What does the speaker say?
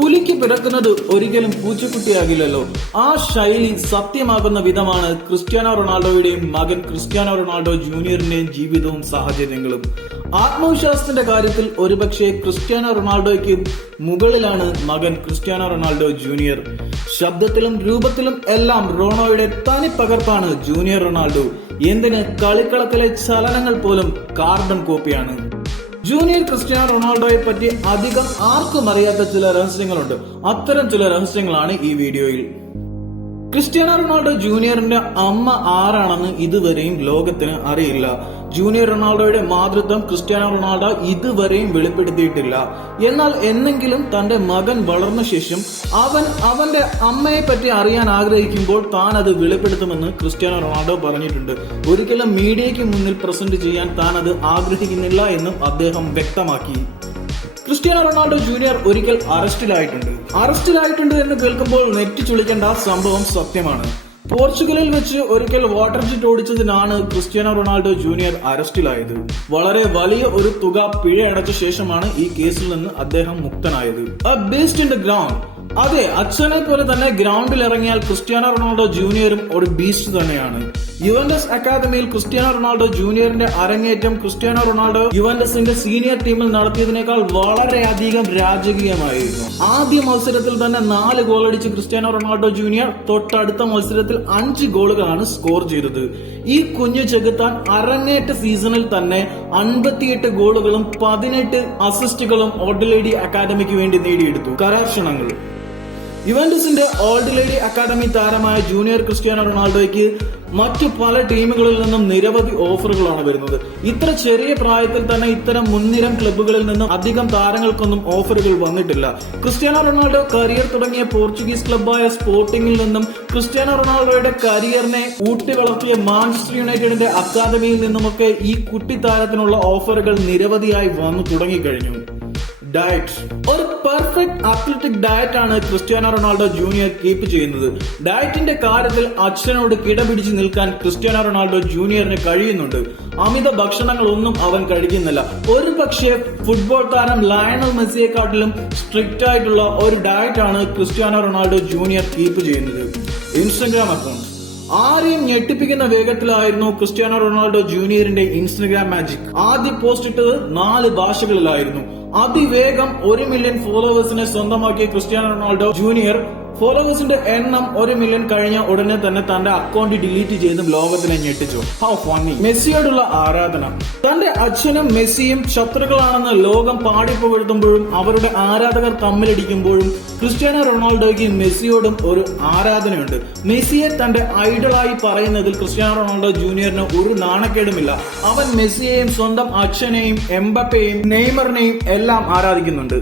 പുലിക്ക് പിറക്കുന്നത് ഒരിക്കലും പൂച്ചക്കുട്ടിയാകില്ലല്ലോ. ആ ശൈലി സത്യമാകുന്ന വിധമാണ് ക്രിസ്ത്യാനോ റൊണാൾഡോയുടെയും മകൻ ക്രിസ്ത്യാനോ റൊണാൾഡോ ജൂനിയറിന്റെയും ജീവിതവും സാഹചര്യങ്ങളും. ആത്മവിശ്വാസത്തിന്റെ കാര്യത്തിൽ ഒരുപക്ഷെ ക്രിസ്ത്യാനോ റൊണാൾഡോയ്ക്ക് മുകളിലാണ് മകൻ ക്രിസ്ത്യാനോ റൊണാൾഡോ ജൂനിയർ. ശബ്ദത്തിലും രൂപത്തിലും എല്ലാം റോണോയുടെ തനി പകർപ്പാണ് ജൂനിയർ റൊണാൾഡോ. എന്തിന് കളിക്കളത്തിലെ ചലനങ്ങൾ പോലും കാർഡൻ കോപ്പിയാണ്. ജൂനിയർ ക്രിസ്ത്യാനോ റൊണാൾഡോയെ പറ്റി അധികം ആർക്കും അറിയാത്ത ചില രഹസ്യങ്ങളുണ്ട്. അത്തരം ചില രഹസ്യങ്ങളാണ് ഈ വീഡിയോയിൽ. ക്രിസ്ത്യാനോ റൊണാൾഡോ ജൂനിയറിന്റെ അമ്മ ആരാണെന്ന് ഇതുവരെയും ലോകത്തിന് അറിയില്ല. ജൂനിയർ റൊണാൾഡോയുടെ മാതൃത്വം ക്രിസ്ത്യാനോ റൊണാൾഡോ ഇതുവരെയും വെളിപ്പെടുത്തിയിട്ടില്ല. എന്നാൽ എന്നെങ്കിലും തന്റെ മകൻ വളർന്ന ശേഷം അവൻ അവന്റെ അമ്മയെ പറ്റി അറിയാൻ ആഗ്രഹിക്കുമ്പോൾ താൻ അത് വെളിപ്പെടുത്തുമെന്ന് ക്രിസ്ത്യാനോ റൊണാൾഡോ പറഞ്ഞിട്ടുണ്ട്. ഒരിക്കലും മീഡിയയ്ക്ക് മുന്നിൽ പ്രസന്റ് ചെയ്യാൻ താൻ അത് ആഗ്രഹിക്കുന്നില്ല എന്നും അദ്ദേഹം വ്യക്തമാക്കി. ക്രിസ്ത്യാനോ റൊണാൾഡോ ജൂനിയർ ഒരിക്കൽ അറസ്റ്റിലായിട്ടുണ്ട്. അറസ്റ്റിലായിട്ടുണ്ട് എന്ന് കേൾക്കുമ്പോൾ നെറ്റ് ചുളിക്കേണ്ട സംഭവം സത്യമാണ്. പോർച്ചുഗലിൽ വെച്ച് ഒരിക്കൽ വാട്ടർ ജെറ്റ് ഓടിച്ചതിനാണ് ക്രിസ്ത്യാനോ റൊണാൾഡോ ജൂനിയർ അറസ്റ്റിലായത്. വളരെ വലിയ ഒരു തുക പിഴ അടച്ച ശേഷമാണ് ഈ കേസിൽ നിന്ന് അദ്ദേഹം മുക്തനായത്. ബേസ്ഡ് ഇൻ ദ ഗ്രൗണ്ട് അതെ അച്ഛനെ പോലെ തന്നെ ഗ്രൗണ്ടിൽ ഇറങ്ങിയാൽ ക്രിസ്ത്യാനോ റൊണാൾഡോ ജൂനിയറും ഒരു ബീസ്റ്റ് തന്നെയാണ്. യുവന്റസ് അക്കാദമിയിൽ ക്രിസ്ത്യാനോ റൊണാൾഡോ ജൂനിയറിന്റെ അരങ്ങേറ്റം ക്രിസ്ത്യാനോ റൊണാൾഡോ യുവന്റസിന്റെ സീനിയർ ടീമിൽ നടത്തിയതിനേക്കാൾ വളരെയധികം രാജകീയമായിരുന്നു. ആദ്യ മത്സരത്തിൽ തന്നെ നാല് ഗോൾ അടിച്ച് ക്രിസ്ത്യാനോ റൊണാൾഡോ ജൂനിയർ തൊട്ടടുത്ത മത്സരത്തിൽ അഞ്ച് ഗോളുകളാണ് സ്കോർ ചെയ്തത്. ഈ കുഞ്ഞു ചെകുത്താൻ അരങ്ങേറ്റ സീസണിൽ തന്നെ അൻപത്തിയെട്ട് ഗോളുകളും പതിനെട്ട് അസിസ്റ്റുകളും ഓൾഡ് അക്കാദമിക്ക് വേണ്ടി നേടിയെടുത്തു. കരാക്ഷണങ്ങൾ യുവന്റസിന്റെ ഓൾഡ് ലേഡി അക്കാദമി താരമായ ജൂനിയർ ക്രിസ്ത്യാനോ റൊണാൾഡോയ്ക്ക് മറ്റു പല ടീമുകളിൽ നിന്നും നിരവധി ഓഫറുകളാണ് വരുന്നത്. ഇത്ര ചെറിയ പ്രായത്തിൽ തന്നെ ഇത്തരം മുൻനിരം ക്ലബ്ബുകളിൽ നിന്നും അധികം താരങ്ങൾക്കൊന്നും ഓഫറുകൾ വന്നിട്ടില്ല. ക്രിസ്ത്യാനോ റൊണാൾഡോ കരിയർ തുടങ്ങിയ പോർച്ചുഗീസ് ക്ലബ്ബായ സ്പോർട്ടിംഗിൽ നിന്നും ക്രിസ്ത്യാനോ റൊണാൾഡോയുടെ കരിയറിനെ ഊട്ടി വളർത്തിയ മാഞ്ചസ്റ്റർ യുണൈറ്റഡിന്റെ അക്കാദമിയിൽ നിന്നുമൊക്കെ ഈ കുട്ടി താരത്തിനുള്ള ഓഫറുകൾ നിരവധിയായി വന്നു തുടങ്ങിക്കഴിഞ്ഞു. ഡയറ്റ് ഒരു പെർഫെക്റ്റ് അത്ലറ്റിക് ഡയറ്റ് ആണ് ക്രിസ്ത്യാനോ റൊണാൾഡോ ജൂനിയർ കീപ്പ് ചെയ്യുന്നത്. ഡയറ്റിന്റെ കാര്യത്തിൽ അച്ഛനോട് കിടപിടിച്ച് നിൽക്കാൻ ക്രിസ്ത്യാനോ റൊണാൾഡോ ജൂനിയറിന് കഴിയുന്നുണ്ട്. അമിത ഭക്ഷണങ്ങളൊന്നും അവൻ കഴിക്കുന്നില്ല. ഒരു പക്ഷേ ഫുട്ബോൾ താരം ലയണൽ മെസ്സിയെക്കാട്ടിലും സ്ട്രിക്റ്റ് ആയിട്ടുള്ള ഒരു ഡയറ്റ് ആണ് ക്രിസ്ത്യാനോ റൊണാൾഡോ ജൂനിയർ കീപ്പ് ചെയ്യുന്നത്. ഇൻസ്റ്റഗ്രാം അക്കൗണ്ട് ആരെയും ഞെട്ടിപ്പിക്കുന്ന വേഗത്തിലായിരുന്നു ക്രിസ്ത്യാനോ റൊണാൾഡോ ജൂനിയറിന്റെ ഇൻസ്റ്റഗ്രാം മാജിക് ആദ്യ പോസ്റ്റ് ഇട്ടത് നാല് ഭാഷകളിലായിരുന്നു. അതിവേഗം ഒരു മില്യൺ ഫോളോവേഴ്സിനെ സ്വന്തമാക്കിയ ക്രിസ്ത്യാനോ റൊണാൾഡോ ജൂനിയർ ഫോളോവേഴ്സിന്റെ എണ്ണം ഒരു മില്യൺ കഴിഞ്ഞ ഉടനെ തന്നെ തന്റെ അക്കൗണ്ട് ഡിലീറ്റ് ചെയ്ത് ലോകത്തിനെ ഞെട്ടിച്ചു. ഹൗ ഫണ്ണി മെസ്സിയോടുള്ള ആരാധന. തന്റെ അച്ഛനും മെസ്സിയും ശത്രുക്കളാണെന്ന് ലോകം പാടിപ്പുകഴ്ത്തുമ്പോഴും അവരുടെ ആരാധകർ തമ്മിലടിക്കുമ്പോഴും ക്രിസ്ത്യാനോ റൊണാൾഡോയ്ക്ക് മെസ്സിയോടും ഒരു ആരാധനയുണ്ട്. മെസ്സിയെ തന്റെ ഐഡളായി പറയുന്നതിൽ ക്രിസ്ത്യാനോ റൊണാൾഡോ ജൂനിയറിന് ഒരു നാണക്കേടുമില്ല. അവൻ മെസ്സിയെയും സ്വന്തം അച്ഛനെയും എംബപ്പയെയും നെയ്മറിനെയും എല്ലാം ആരാധിക്കുന്നുണ്ട്.